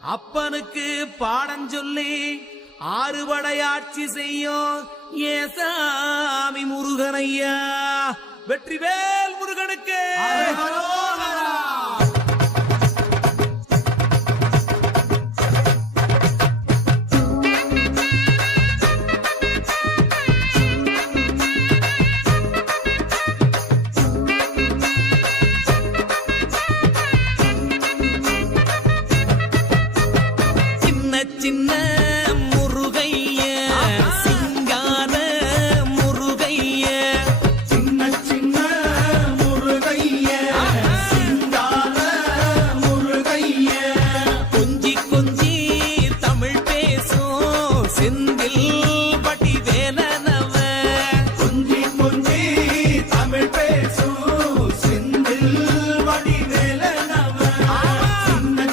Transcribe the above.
அப்பனுக்கு பாடம் சொல்லி ஆறுபடையாட்சி செய்யும் ஏசாமி முருகனையா. வெற்றிவேல் முருகனுக்கு சின்ன சின்ன முருகைய சிங்கார முருகைய. சின்ன சின்ன முருகைய சிங்கார முருகைய. கொஞ்சி கொஞ்சி தமிழ் செந்தில்